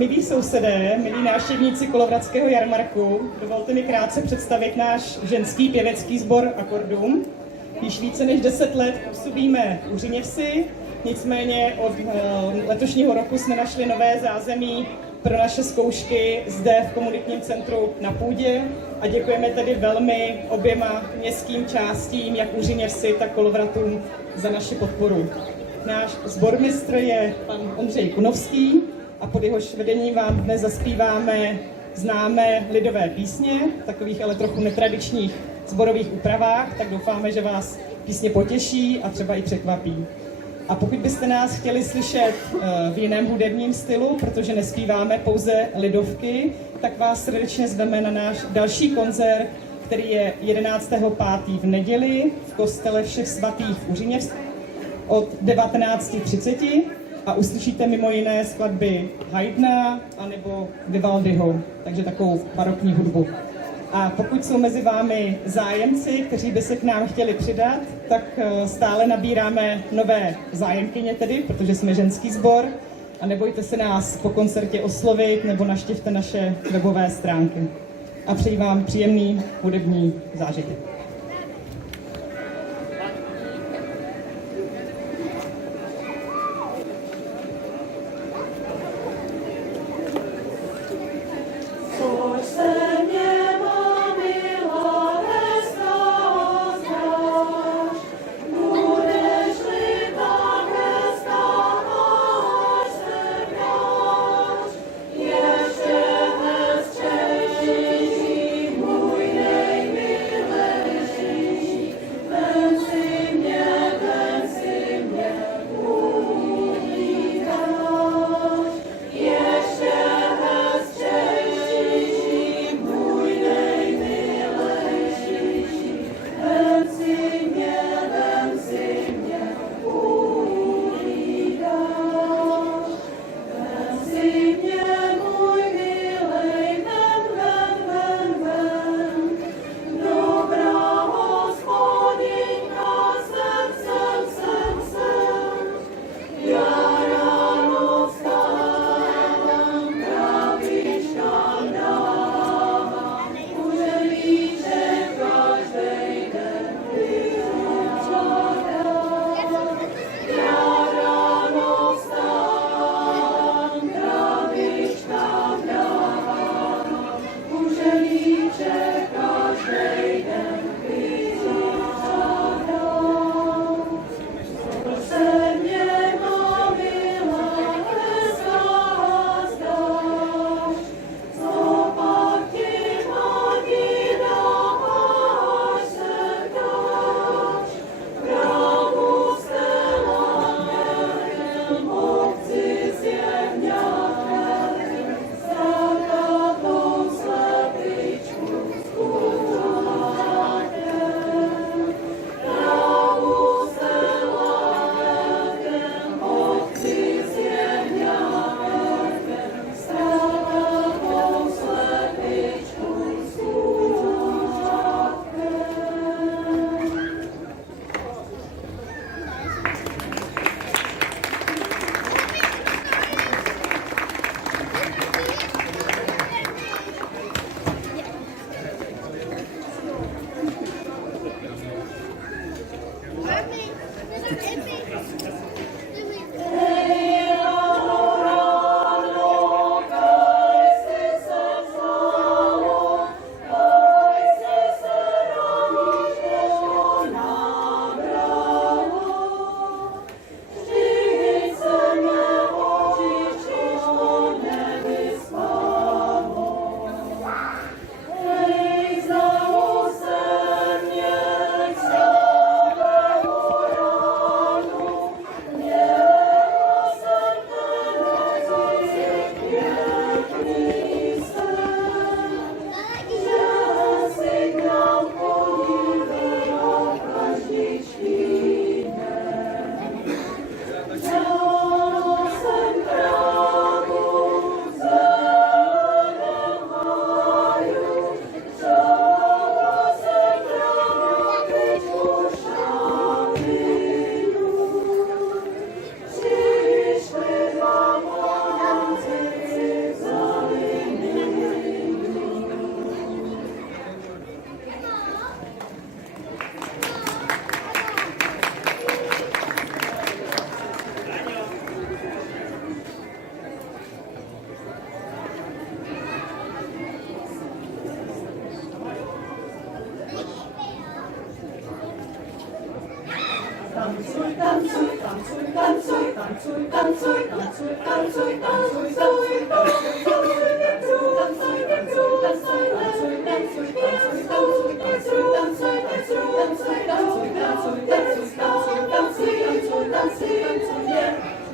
milí sousedé, milí návštěvníci Kolovratského jarmarku, dovolte mi krátce představit náš ženský pěvecký sbor Akordum. Již více než 10 let působíme v Uřiněvsi, nicméně od letošního roku jsme našli nové zázemí pro naše zkoušky zde v komunitním centru na Půdě a děkujeme tedy velmi oběma městským částím, jak Uřiněvsi, tak Kolovratům, za naši podporu. Náš sbormistr je pan Ondřej Kunovský a pod jehož vedením vám dnes zaspíváme známé lidové písně, v takových ale trochu netradičních sborových úpravách, tak doufáme, že vás písně potěší a třeba i překvapí. A pokud byste nás chtěli slyšet v jiném hudebním stylu, protože nespíváme pouze lidovky, tak vás srdečně zveme na náš další koncert, který je 11.5. v neděli v kostele Všech svatých v Uřiněvsi od 19:30 a uslyšíte mimo jiné skladby Haydna anebo Vivaldiho, takže takovou barokní hudbu. A pokud jsou mezi vámi zájemci, kteří by se k nám chtěli přidat, tak stále nabíráme nové zájemkyně tedy, protože jsme ženský sbor a nebojte se nás po koncertě oslovit nebo navštivte naše webové stránky. A přeji vám příjemný hudební zážitek.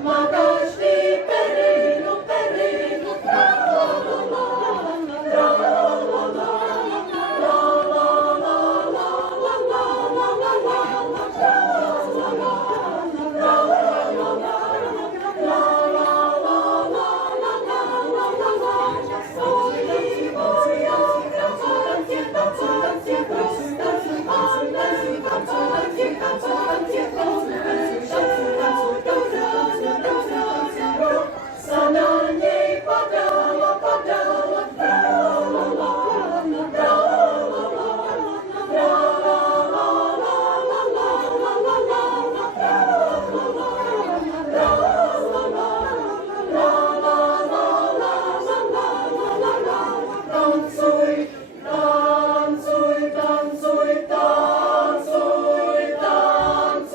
Ma każdy perynu, perynu, tra la la la, tra la la la, tra la la la, la la la la la, tra la la, tra la la la, la la la la, la la la la. Oj, moja kraczacie, kraczacie, kraczacie, kraczacie, kraczacie, Sana niej padała, padała, tra la la, tra la la, tra la la la, la la la la la, tra la la, tra la la, tra la la la, la la la la. Tańcuj, tańcuj, tańcuj, tańcuj, tańcuj.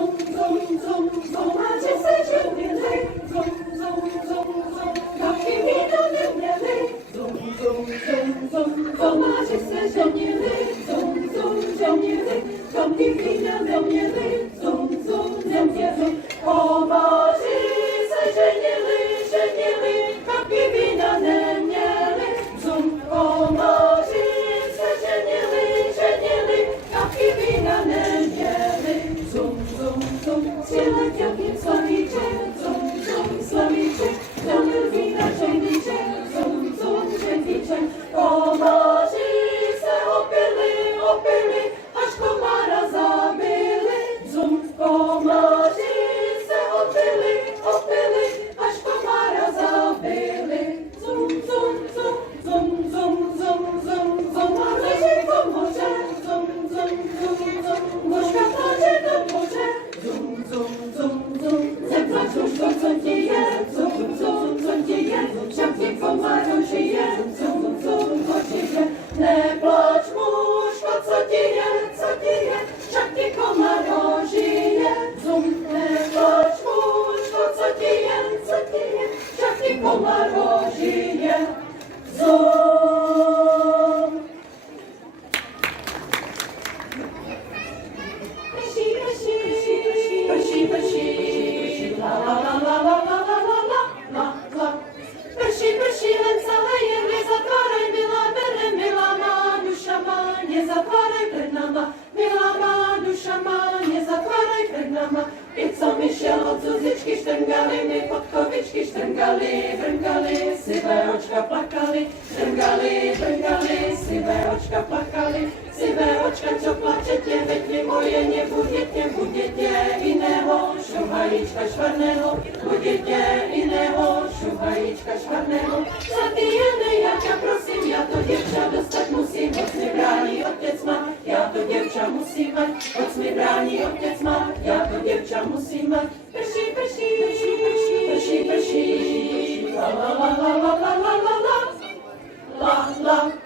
zum, zum, zum, zobaczy se, że mieli, zum, zum, zum, zum, kapki wina nie mieli, zum, zum, zum, zum, zobaczy se, że mieli, zum, zum, że mieli, kapki wina nie mieli, zum, zum, że mieli, zobaczy se, że mieli, kapki wina nie mieli, zum, zobaczy se, że mieli, kapki wina nie mieli, zum, zum, zum, ciele jakie slawicie, zum, zum, slawicie, zamiar wina ciągnicie, zum, zum, ciągnicie, komarzy se opili, aż komara zabili, zum, komarzy se opili, aż komara zabili, zum, zum, zum, zum, zum, zum, zum, zum, a leży pomoże, zum, zum, zum, zum, gorzka tacie do morze, zum, zum, zum, zum, zebra czuszko co dzieje, zum, zum, co dzieje, szapnie komarą żyje, zum, zum, co dzieje, nie płacz muszko co dzieje, szapnie komarą żyje, zum, nie płacz muszko co dzieje, szapnie komarą żyje, zum. Prší, la la la la la la la la la la. Prší, len zaleje, nezatvárej, milá, bere, milá má, duša má, nezatvárej před náma, milá má, duša má, nezatvárej před náma. I co mi šel od Zuzičky štrngali, my podkovičky štrngali, brngali, sivé očka plakali, štrngali, brngali, sivé očka plakali, sivé očka, čo plačete, veď vy moje nebudete iného, šuhajíčka švarného, budete iného, šuhajíčka švarného. Zatýjené, ja ťa prosím, ja to děvča dostať musím, moc mi brání otec má, ja to děvča musím mať, moc mi brání otec má, ja to děvča musím mať. Prší, la la la la la la la la la la la.